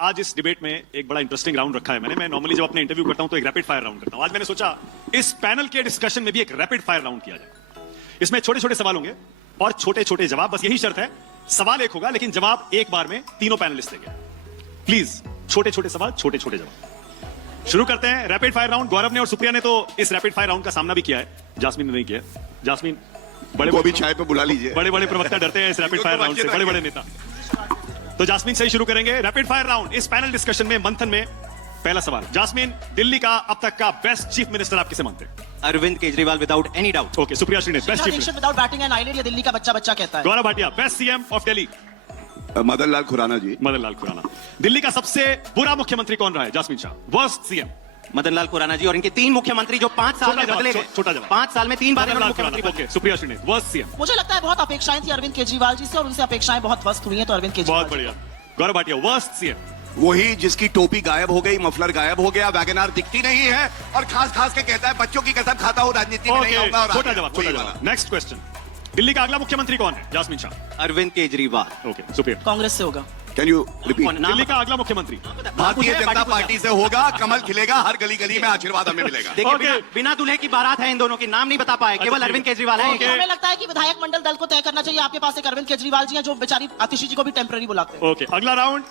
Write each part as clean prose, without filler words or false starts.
आज इस डिबेट में एक बड़ा इंटरेस्टिंग राउंड रखा है मैं नॉर्मली जब अपने इंटरव्यू करता हूं तो एक रैपिड फायर राउंड करता हूं। आज मैंने सोचा इस पैनल के डिस्कशन में भी एक रैपिड फायर राउंड किया जाए। इसमें छोटे छोटे सवाल होंगे और छोटे छोटे जवाब, बस यही शर्त है। सवाल एक होगा लेकिन जवाब एक बार में तीनों पैनलिस्ट देंगे। प्लीज छोटे छोटे सवाल, छोटे छोटे जवाब। शुरू करते हैं रैपिड फायर राउंड। गौरव ने और सुप्रिया ने तो इस रैपिड फायर राउंड का सामना भी किया है, जास्मीन ने नहीं किया। जास्मीन, बड़े भी चाय पे बुला लीजिए। बड़े बड़े प्रवक्ता डरते हैं इस रैपिड फायर राउंड से, बड़े बड़े नेता। तो जास्मीन से ही शुरू करेंगे रैपिड फायर राउंड। इस पैनल डिस्कशन में, मंथन में, पहला सवाल। जास्मीन, दिल्ली का अब तक का बेस्ट चीफ मिनिस्टर आप किसे मानते हैं? Arvind Kejriwal without any doubt. Okay, Supriya Shrinet, best chief minister without batting and eyelid, ये दिल्ली का बच्चा बच्चा कहता है। Gaurav Bhatia, best CM of Delhi? Madan Lal Khurana ji. Madan Lal Khurana. Delhi का सबसे बुरा मुख्यमंत्री कौन रहा है? Jasmine Shah, worst CM? मदन लाल खुराना जी, और इनके 3 मुख्यमंत्री जो 5 साल में बदले गए। छोटा जवाब। 5 साल में 3 बार मदन लाल मुख्यमंत्री Khurana. Okay, Supriya Shrinate, worst CM? मुझे लगता है बहुत अपेक्षाएं थी अरविंद केजरीवाल जी से और उनसे अपेक्षाएं बहुत ध्वस्त हुई हैं, तो अरविंद केजरीवाल। बहुत बढ़िया। Gaurav Bhatia, worst CM? वही जिसकी टोपी गायब हो गई, मफलर गायब हो गया, वैगनार दिखती नहीं है और खास खास के कहता है बच्चों की कसम खाता हूं, राजनीति में नहीं आऊंगा। छोटा जवाब, छोटा जवाब। Next question. दिल्ली का अगला मुख्यमंत्री कौन है? जास्मीन शाह? अरविंद केजरीवाल। ओके, सुप्रिया? कांग्रेस से होगा। Can you repeat? दिल्ली का अगला मुख्यमंत्री? भारतीय जनता पार्टी से होगा। कमल खिलेगा, हर गली गली में आशीर्वाद हमें मिलेगा। देखिए, बिना दूल्हे की बारात है इन दोनों की, नाम नहीं बता पाए, केवल अरविंद केजरीवाल है। हमें लगता है कि विधायक मंडल दल को तय करना चाहिए। आपके पास एक अरविंद केजरीवाल जी हैं जो बेचारी आतिशी जी को भी टेम्पररी बुलाते हैं। ओके, अगला राउंड।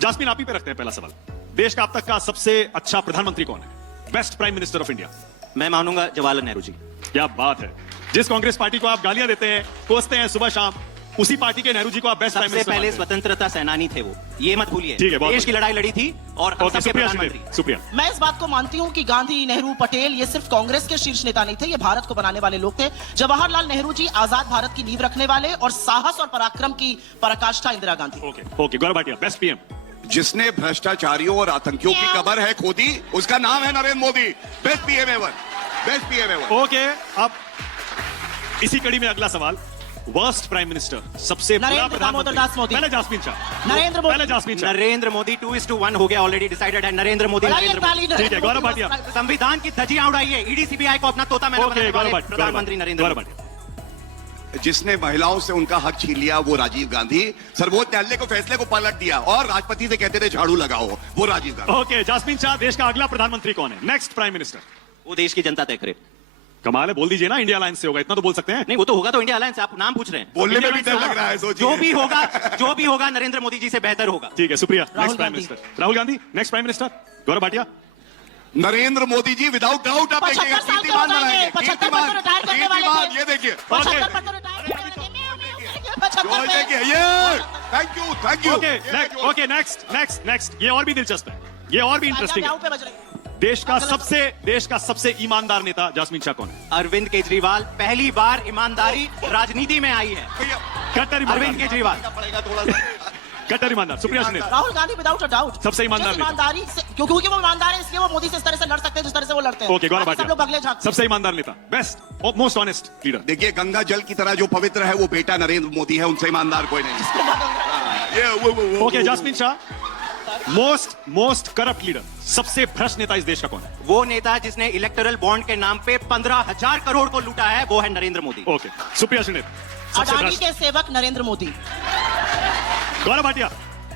जास्मीन, आप ही पे रखते हैं पहला सवाल। देश का अब तक का सबसे अच्छा प्रधानमंत्री कौन है? Best prime minister of India? मैं मानूंगा जवाहरलाल नेहरू जी। क्या बात है। जिस कांग्रेस पार्टी को आप गालियां देते हैं, कोसते हैं सुबह शाम, उसी पार्टी के नेहरू जी को आप बेस्ट प्राइम सबसे मिनिस्टर पहले मानते हैं। स्वतंत्रता सेनानी थे वो, ये मत भूलिए। ठीक है, बहुत देश की लड़ाई लड़ी थी और हम ओके, सबके सुप्रिया प्रधानमंत्री। श्रीनेत, सुप्रिया? मैं इस बात को मानती हूं कि गांधी, नेहरू, पटेल ये सिर्फ कांग्रेस के शीर्ष नेता नहीं थे, ये भारत को बनाने वाले लोग थे। जवाहरलाल नेहरू जी आजाद भारत की नींव रखने वाले और साहस और पराक्रम की पराकाष्ठा इंदिरा गांधी। ओके, गौरव भाटिया, बेस्ट पीएम? जिसने भ्रष्टाचारियों और आतंकियों की कबर है खोदी, उसका नाम है Narendra Modi. Best PM ever, best PM ever. Okay, अब इसी कड़ी में अगला सवाल। वर्स्ट प्राइम मिनिस्टर, सबसे बुरा नरेंद्र दामोदर दास मोदी। पहले जास्मीन शाह। नरेंद्र मोदी। पहले जास्मीन शाह। नरेंद्र मोदी 2:1 हो गया, ऑलरेडी डिसाइडेड है। नरेंद्र मोदी, नरेंद्र मोदी। ठीक है, गौरव भाटिया? संविधान की धज्जियां उड़ाइए, ईडी सीबीआई को अपना तोता मैना बनाने वाले प्रधानमंत्री नरेंद्र गौरव मोदी। भाटिया? जिसने महिलाओं से उनका हक छीन लिया वो राजीव गांधी। सर्वोच्च न्यायालय को फैसले को पलट दिया और राष्ट्रपति से कहते थे झाड़ू लगाओ, वो राजीव गांधी। ओके, जास्मीन शाह, देश का अगला प्रधानमंत्री कौन है? Next prime minister? वो देश की जनता तय करे। कमाल है, बोल दीजिए ना, इंडिया अलायंस से होगा, इतना तो बोल सकते हैं। नहीं, वो तो होगा तो इंडिया अलायंस, आप नाम पूछ रहे हैं। बोलने में भी डर लग रहा है, सोचिए। जो भी होगा नरेंद्र मोदी जी से बेहतर होगा। ठीक है, Supriya? Rahul next prime Gandhi. Minister? Rahul Gandhi, next prime minister? Gaurav Bhatia? Narendra Modi ji without doubt आप देखिएगा, 75 साल के कीर्तिमान हो जाएंगे, बनाएंगे। 75 पर तो रिटायर करने वाले कीर्तिमान, थे। ये देखिए। 75 पर तो रिटायर करने वाले थे। जो देखिए, ये thank you, thank you. Okay, next. ये और भी दिलचस्प है, ये और भी इंटरेस्टिंग है। पे बज रहे। देश का सबसे ईमानदार नेता जास्मीन शाह कौन है? अरविंद केजरीवाल। पहली बार ईमानदारी राजनीति में आई है। कट्टर अरविंद ईमानदार, केजरीवाल। कट्टर ईमानदार। Supriya Shrinate? Rahul Gandhi without a doubt सबसे ईमानदार नेता। ईमानदारी से, क्योंकि वो ईमानदार है इसलिए वो मोदी से इस तरह से लड़ सकते हैं जिस तरह से वो लड़ते हैं। ओके, गौरव बाकी सब लोग बगले भाटिया? झांकते हैं। सबसे ईमानदार नेता, बेस्ट मोस्ट ऑनेस्ट लीडर? देखिए, गंगा जल की तरह जो पवित्र है वो बेटा नरेंद्र मोदी है, उनसे ईमानदार कोई नहीं। ये वो okay, Jasmine Shah, most corrupt leader, सबसे भ्रष्ट नेता इस देश का कौन है? वो नेता जिसने इलेक्टोरल बॉन्ड के नाम पे 15,000 करोड़ को लूटा है, वो है नरेंद्र मोदी। ओके, सुप्रिया श्रीनेत? सबसे अडानी भ्रष्ट? के सेवक नरेंद्र मोदी। गौरव भाटिया?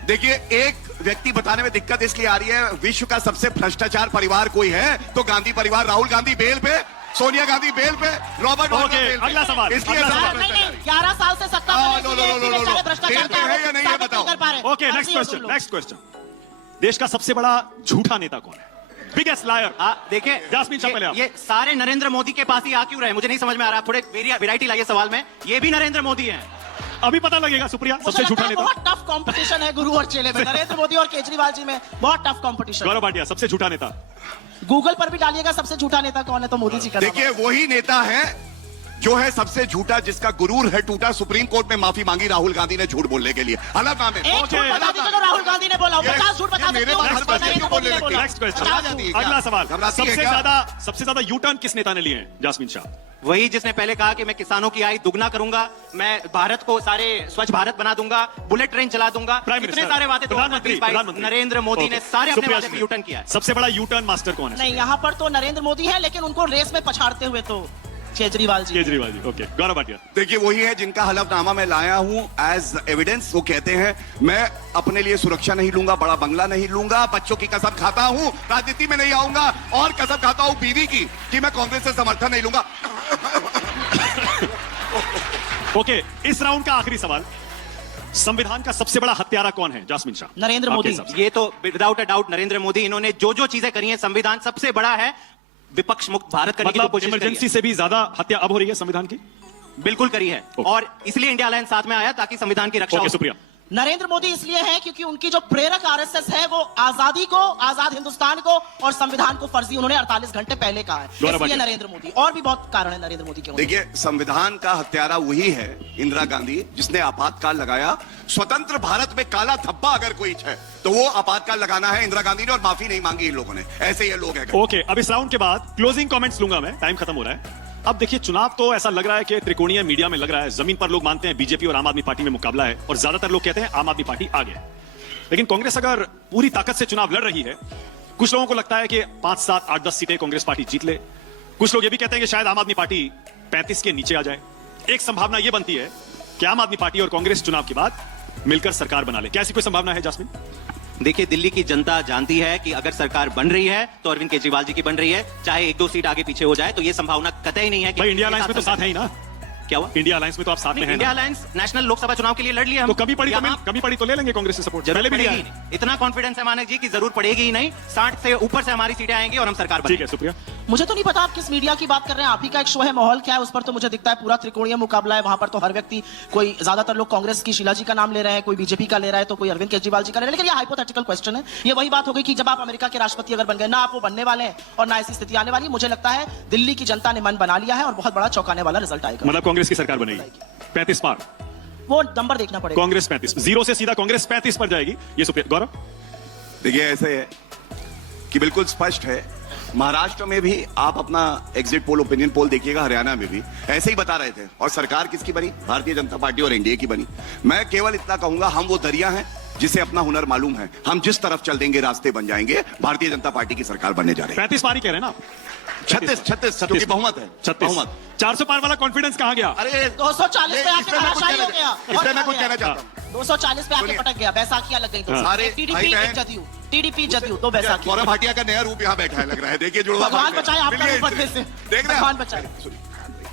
देखिए, एक व्यक्ति बताने में दिक्कत इसलिए आ रही है, विश्व का सबसे भ्रष्टाचार परिवार कोई है तो गांधी परिवार। राहुल गांधी बेल पे, सोनिया गांधी बेल पे, रॉबर्ट वाड्रा बेल पे। अगला सवाल, इसलिए अगला सबसे सवाल। भ्रष्टाचारी। 11 साल से सत्ता नो, में नो, रहे, नो, नो, नो, बेचारे नो। भ्रष्टाचार खेल पे है या नहीं है बताओ। कर पा रहे। Okay, next question. देश का सबसे बड़ा झूठा नेता कौन है? Biggest liar? देखिए, जास्मीन शाह पहले आप। ये सारे नरेंद्र मोदी के पास ही आ क्यों रहे, मुझे नहीं समझ में आ रहा। थोड़े वेराइटी लाइए सवाल में। ये भी नरेंद्र मोदी है। अभी पता लगेगा। सुप्रिया, सबसे झूठा नेता? बहुत टफ कंपटीशन है गुरु और चेले में, नरेंद्र मोदी और केजरीवाल जी में बहुत टफ कंपटीशन। गौरव भाटिया, सबसे झूठा नेता? गूगल पर भी डालिएगा सबसे झूठा नेता कौन है तो मोदी जी का नाम है। देखिए, वही नेता है जो है सबसे झूठा, जिसका गुरूर है टूटा। सुप्रीम कोर्ट में माफी मांगी राहुल गांधी ने झूठ बोलने के लिए। अलग नाम है। एक झूठ बता दीजिए जो राहुल गांधी ने बोला हो, 50 झूठ बता सकते हो। हर बात क्यों बोलने लगती है? नेक्स्ट क्वेश्चन, 50 झूठ। अगला सवाल। घबराती है सबसे क्या? ज्यादा यू टर्न किस नेता ने लिए हैं? जास्मीन शाह? वही जिसने पहले कहा कि मैं किसानों की आय दुगना करूंगा, मैं भारत को सारे स्वच्छ भारत बना दूंगा, बुलेट ट्रेन चला दूंगा। कितने सारे वादे प्रधानमंत्री नरेंद्र मोदी ने सारे अपने वादे पे यू टर्न किया है। सबसे बड़ा यू टर्न मास्टर कौन है? नहीं, यहाँ पर तो नरेंद्र मोदी है, लेकिन उनको रेस में पछाड़ते हुए तो केजरीवाल जी। केजरीवाल जी, ओके। गौरव भाटिया। देखिए वही है जिनका हलफनामा मैं लाया हूं एज एविडेंस। वो कहते हैं मैं अपने लिए सुरक्षा नहीं लूंगा, बड़ा बंगला नहीं लूंगा, बच्चों की कसम खाता हूं राजनीति में नहीं आऊंगा, और कसम खाता हूं बीवी की कि मैं कांग्रेस से समर्थन नहीं लूंगा। ओके, इस राउंड का आखिरी सवाल, संविधान का सबसे बड़ा हत्यारा कौन है? जास्मिन शाह। नरेंद्र आपके मोदी। हिसाब से। ये तो without a doubt Narendra Modi, इन्होंने जो जो चीजें करी हैं, संविधान सबसे बड़ा है, विपक्ष मुक्त भारत करने की जो मतलब कोशिश करी है, इमरजेंसी से भी ज्यादा हत्या अब हो रही है संविधान की। बिल्कुल करी है, ओके। और इसलिए इंडिया अलायंस साथ में आया ताकि संविधान की रक्षा ओके, हो। शुक्रिया। नरेंद्र मोदी इसलिए है क्योंकि उनकी जो प्रेरक आरएसएस है वो आजादी को, आजाद हिंदुस्तान को और संविधान को फर्जी उन्होंने 48 घंटे पहले कहा है, गौरव इसलिए भाटिया। नरेंद्र मोदी। और भी बहुत कारण है नरेंद्र मोदी के होने के। देखिए संविधान का हत्यारा वही है इंदिरा गांधी, जिसने आपातकाल लगाया। स्वतंत्र भारत में काला धब्बा अगर कोई है तो वो आपातकाल लगाना है इंदिरा गांधी ने, और माफी नहीं मांगी इन लोगों ने। ऐसे ये लोग हैं। ओके, अब इस राउंड के बाद क्लोजिंग कमेंट्स लूंगा मैं, टाइम खत्म हो रहा है। अब देखिए, चुनाव तो ऐसा लग रहा है कि त्रिकोणीय मीडिया में लग रहा है, जमीन पर लोग मानते हैं बीजेपी और आम आदमी पार्टी में मुकाबला है, और ज्यादातर लोग कहते हैं आम आदमी पार्टी आगे है। लेकिन कांग्रेस अगर पूरी ताकत से चुनाव लड़ रही है, कुछ लोगों को लगता है कि 5, 7, 8, 10 सीटें कांग्रेस पार्टी जीत ले। कुछ लोग ये भी कहते हैं कि शायद आम आदमी पार्टी 35 के नीचे आ जाए। एक संभावना यह बनती है कि आम आदमी पार्टी और कांग्रेस चुनाव के बाद मिलकर सरकार बना ले। क्या ऐसी कोई संभावना है जास्मिन? देखिए, दिल्ली की जनता जानती है कि अगर सरकार बन रही है तो अरविंद केजरीवाल जी की बन रही है, चाहे 1-2 सीट आगे पीछे हो जाए, तो ये संभावना कतई नहीं है कि भाई इंडिया अलायंस में तो साथ है ही ना। क्या हुआ? इंडिया अलायंस में तो आप साथ में हैं इंडिया ना? अलायंस नेशनल लोकसभा चुनाव के लिए लड़ लिया हम। तो कमी पड़ी तो ले लेंगे कांग्रेस से सपोर्ट। जरूरत पहले भी लिया पड़ेगी है। नहीं। इतना कॉन्फिडेंस है मानक जी की जरूरत पड़ेगी ही नहीं। 60 से ऊपर से हमारी सीटें आएंगी और हम सरकार ठीक बनेंगे। है, शुक्रिया। मुझे तो नहीं पता आप किस मीडिया की बात कर रहे हैं, आप ही का एक शो है माहौल क्या है, उस पर तो मुझे दिखता है पूरा त्रिकोणीय मुकाबला है। वहां पर तो हर व्यक्ति, कोई ज्यादातर लोग कांग्रेस की शीला जी का नाम ले रहे हैं, कोई बीजेपी का ले रहा है, तो कोई अरविंद केजरीवाल जी का ले रहा है। लेकिन ये हाइपोथेटिकल क्वेश्चन है। ये वही बात हो गई कि जब आप अमेरिका के राष्ट्रपति अगर बन गए, ना आप वो बनने वाले हैं और ना ऐसी स्थिति आने वाली है। मुझे लगता है दिल्ली की जनता ने मन बना लिया है और बहुत बड़ा चौंकाने वाला रिजल्ट आएगा। मतलब कांग्रेस की सरकार बनेगी 35 पार, वो नंबर देखना पड़ेगा। कांग्रेस 35, 0 से सीधा कांग्रेस 35 पर जाएगी। ये सुप्रिया। गौरव। देखिए ऐसे है कि बिल्कुल स्पष्ट है, महाराष्ट्र में भी आप अपना एग्जिट पोल, ओपिनियन पोल देखिएगा, हरियाणा में भी ऐसे ही बता रहे थे। और सरकार किसकी बनी? भारतीय जनता पार्टी और एनडीए की बनी। मैं केवल इतना कहूंगा, हम वो दरिया हैं जिसे अपना हुनर मालूम है। हम जिस तरफ चल देंगे रास्ते बन जाएंगे। भारतीय जनता पार्टी की सरकार बनने जा रही है। 35 पार ही कह रहे हैं ना? 36 क्योंकि बहुमत है। 36, बहुमत। 400 पार वाला कॉन्फिडेंस कहां गया? अरे 240 पे आके धराशायी हो गया। इसमें मैं कुछ कहना चाहता हूँ। 240 पे आके सुनिए। पटक गया, बैसाखियां लग गई। तो सारे टीडीपी भाई बहन- जदयू, टीडीपी जदयू तो बैसाखी। गौरव भाटिया का नया रूप यहाँ बैठा है लग रहा है। देखिए जुड़वा भगवान बचाए आपका मिलिए रूप बदले से। देख रहे हैं भगवान आप? बचाए।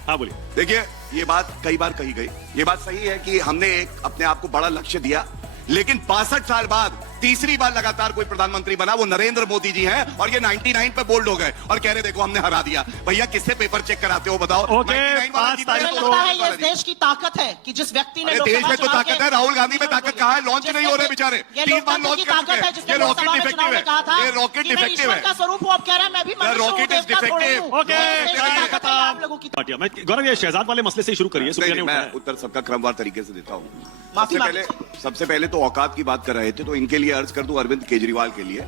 हाँ बोलिए। देखिए ये बात कई बार कही गई, ये बात सही है कि हमने एक अपने आप को बड़ा लक्ष्य दिया, लेकिन 62 साल बाद तीसरी बार लगातार कोई प्रधानमंत्री बना, वो नरेंद्र मोदी जी हैं। और ये 99 पे बोल्ड हो गए और कह रहे देखो हमने हरा दिया। भैया किससे पेपर चेक कराते हो बताओ? ओके, 99 वाला 5 जीता है तारीख तो मुझे लगता है ये वाला इस देश की ताकत है कि जिस व्यक्ति ने अरे लोकसभा देश में तो चुनाव ताकत के- है, राहुल गांधी में ताकत कहाँ है? लॉन्च नहीं हो रहे बेचारे। ये 3 बार लोकतंत्र लॉन्च की कर ताकत है चुके जिसने हैं। ये रॉकेट लोकसभा में डिफेक्टिव चुनाव में कहा था है। ये रॉकेट कि मैं डिफेक्टिव ईश्वर है। का स्वरूप हूं। अब कह रहे हैं मैं भी मनुष्य हूं, रॉकेट इज देवता थोड़ी डिफेक्टिव। हूं। ओके, ये देश की टाइम ताकत है, आप लोगों की। भाटिया, मैं गौरव ये शहजाद वाले मसले से ही शुरू करिए। सुप्रिया ने मैं उठाया। उत्तर सबका क्रमवार तरीके से देता हूँ। माफी सबसे पहले तो औकात की बात कर रहे थे, तो इनके लिए अर्ज कर दूं अरविंद केजरीवाल के लिए,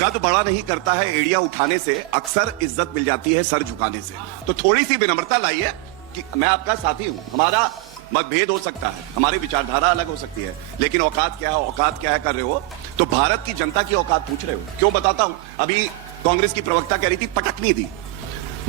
कद बड़ा नहीं करता है एड़िया उठाने से, अक्सर इज्जत मिल जाती है सर झुकाने से। तो थोड़ी सी विनम्रता लाइए कि मैं आपका साथी हूं, हमारा मतभेद हो सकता है, हमारी विचारधारा अलग हो सकती है, लेकिन औकात क्या है, औकात क्या है कर रहे हो तो भारत की जनता की औकात पूछ रहे हो। क्यों बताता हूं, अभी कांग्रेस की प्रवक्ता कह रही थी पटकनी थी।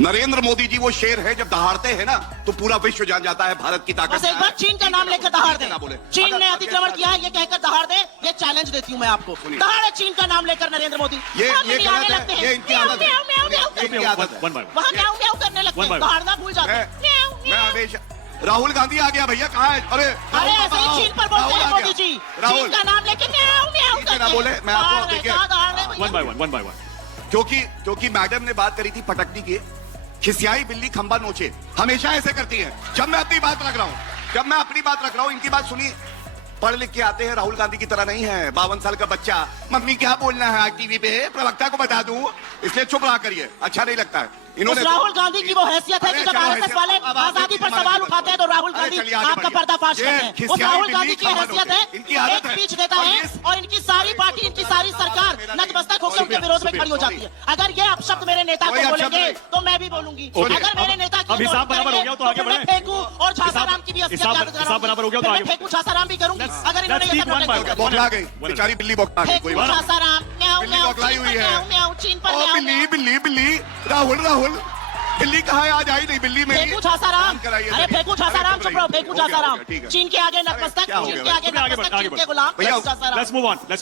नरेंद्र मोदी जी वो शेर है, जब दहाड़ते हैं ना तो पूरा विश्व जान जाता है भारत की ताकत बस एक क्या बार है। चीन का नाम लेकर दहाड़ दे। ना बोले। चीन ने अगर- अतिक्रमण किया है ये कहकर दहाड़ दे, ये चैलेंज देती हूं मैं आपको। सुनिए। दहाड़े चीन का नाम लेकर नरेंद्र मोदी। ये वहां भी आने गलत लगते है, हैं। ये इनकी म्याऊं, आदत है। म्याऊं, म्याऊं, म्याऊं ये इनकी सुप्रिया, आदत है। वन बाय वहां म्याऊं म्याऊं करने लगते One हैं, by one. दहाड़ना भूल जाते हैं। म्याऊं, मैं म्याऊं। हमेशा राहुल गांधी आ गया भैया, कहाँ है? अरे अरे ऐसे ही चीन पर बोलते हैं मोदी जी। राहुल चीन का नाम लेके म्याऊं म्याऊं ठीक है ना करते बोले, हैं। मैं आपको दहाड़ रहे, देखिए- दहाड़ रहे भैया। One by one. क्योंकि मैडम ने बात करी थी पटकनी की, खिसियाई बिल्ली खंबा नोचे, हमेशा ऐसे करती है। जब मैं अपनी बात रख रहा हूं, इनकी बात सुनिए। पढ़ लिख के आते हैं, राहुल गांधी की तरह नहीं है 52 साल का बच्चा। मम्मी क्या बोलना है टीवी पे, प्रवक्ता को बता दूं, इसलिए चुप रहा करिए, अच्छा नहीं लगता है। उस राहुल गांधी की वो हैसियत है कि जब आरएसएस वाले आजादी पर सवाल उठाते हैं तो राहुल गांधी आपका पर्दाफाश करते हैं। उस राहुल गांधी की हैसियत है कि एक स्पीच देता है और इनकी सारी पार्टी, इनकी सारी सरकार नतमस्तक होकर उनके विरोध में खड़ी हो जाती है। अगर ये अपशब्द मेरे नेता को बोलेंगे तो मैं भी बोलूंगी। अगर मेरे नेता की अब हिसाब बराबर हो गया तो आगे मैं बढ़ें। फेंकू और झासाराम की भी हैसियत याद करूंगी। हिसाब बराबर हो गया तो आगे फेंकू झासाराम भी करूंगी अगर इन्होंने ये सब नोटिस बौखला गई बेचारी बिल्ली, बौखला गई। कोई फेंकू बात नहीं। झासाराम म्याऊं बिल्ली म्याऊं बौखलाई चीन हुई पर है। म्याऊं म्याऊं चीन पर ओ म्याऊं बिल्ली बिल्ली बिल्ली, राहुल बिल्ली कहाँ है? आज आई नहीं बिल्ली मेरी। फेंकू छासाराम, काम कराइए अरे जरा। फेंकू छासाराम, अरे चुप रहो, फेंकू हो गया, छासाराम, हो गया, ठीक है। चीन के आगे नतमस्तक, क्या हो चीन गया? के आगे आगे बढ़, नतमस्तक, आगे चीन बढ़, के गुलाम, भैया, Feku Chhasaram. Let's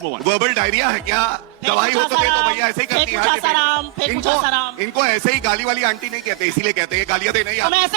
move on verbal diarrhoea है क्या? दवाई हो तो दे दो भैया, ऐसे ही करती फेंकू छासाराम, है। फेंकू छासाराम। इनको ऐसे ही गाली वाली आंटी नहीं कहते, इसीलिए कहते हैं गालियां देना ही तो मैं ऐसे ही